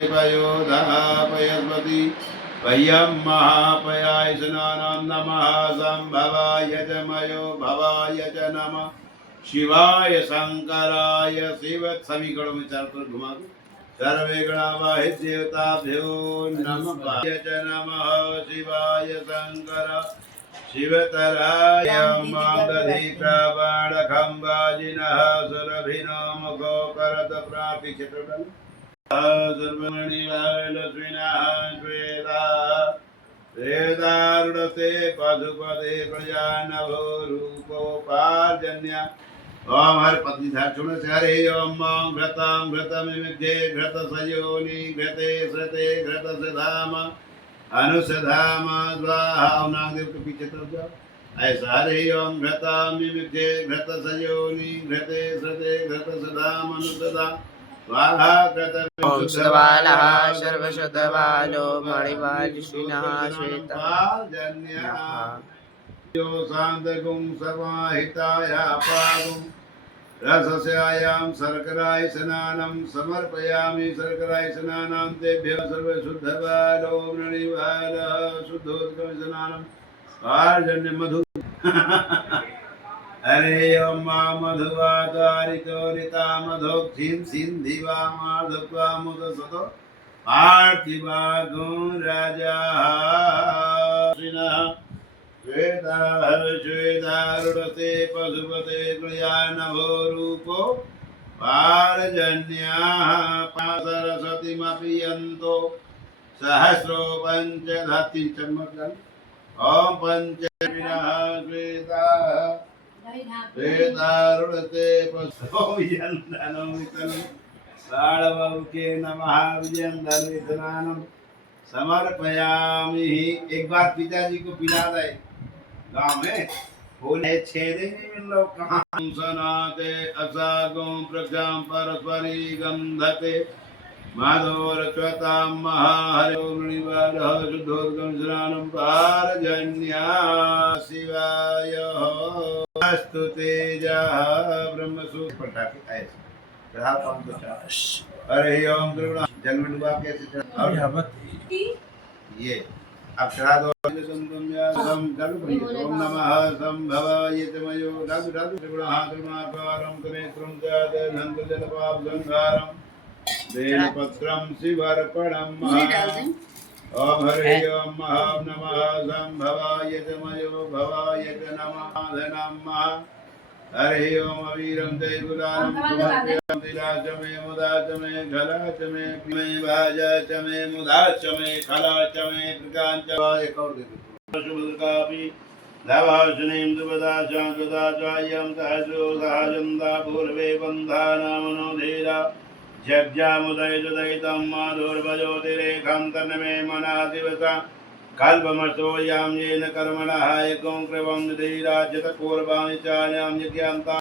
पयोधापयस्पति वयं महापयाय स्नानं नमः संभवाय च मयो भवाय च नमः शिवाय शंकराय शिव समीकरणों में चार तरफ घुमा दो सर्वे गणावाहित देवताभ्यो नमः च नमः शिवाय शंकर शिवतराय मांगधिकाबाणखंबाजिनः सुरभिनो मुखो करत प्रापि क्षेत्रदल वेदारुणते पशुपदे प्रजानभो रूपोपार्जन्य ओम हर पत्नी धार छोड़ से हरे ओम घृतम घृतमिध्ये घृत सयोनि घृते श्रते घृत सधाम अनुसधाम स्वाहा नागदेव के पीछे तरफ जाओ ऐसा हरे ओम घृतमिध्ये घृत सयोनि घृते श्रते घृत सधाम अनुसधाम स्वाहा घृतम ओम शुद्धबालः सर्वशुद्धबालो मणिवाजिष्णिनः श्वेतः यो शांतगुं सर्वाहिताय पागुं रसस्यायां शर्कराय स्नानं समर्पयामि शर्कराय स्नानं तेभ्यः सर्वशुद्धबालो मणिबालः शुद्धोदकं स्नानं आर्जन्य मधु हरे ओम मधुवातारितोरिता मधोक्षीं सिन्धिवा माधुक्वा मुदसतो पार्थिवागुं राजा श्रीनः श्वेतारुणते पशुपते प्रयानभो रूपो पारजन्याः सरस्वतीमपि यन्तो सहस्रो पञ्चधति चमकन् ओम पंचविनः श्वेतारुणते पशुपो यन्दनो वितनु साळवरुके नमः विजयन्दनु समर्पयामि। एक बार पिताजी को पिला दे गाँव में बोले छेदे नहीं मिल लो कहाँ सनाते असागों प्रज्ञां परस्परी गंधते माधोर च्वतां महाहरो मणिवालः शुद्धोदकं स्नानं पारजन्या शिवाय अस्तु तेजः ब्रह्मसूत्र पटाके ऐसे चढ़ा 550। अरे ओम करुणा जल में डुबा कैसे चढ़ा ये अब चढ़ा दो ओम नमः संभवाय च मयो दादु दादु त्रिगुणात्माकारं कनेत्रं जात नंद जलपाप संहारं बेलपत्रं शिवर्पणं ओम हरि ओम नमः संभवाय च मयो भवाय च नमः नमः हरि ओम वीरं जय गुलारं समर्पयामि दिलाच मे मुदाच मे घलाच मे भाजा च मे मुदाच मे खलाच मे प्रकांच एक और दे दो शुभकापि धवाशनीं दुबदाचां दुदाचायं सहजो सहजन्दा पूर्वे बन्धानामनो धीरा जग्जामुदय जुदयितं माधुर्भजोतिरेखं तन्मे मनादिवसा कल्पमस्तोयां येन कर्मणः एकं कृपं धीरा जतपूर्वाणि चार्यां यज्ञान्ता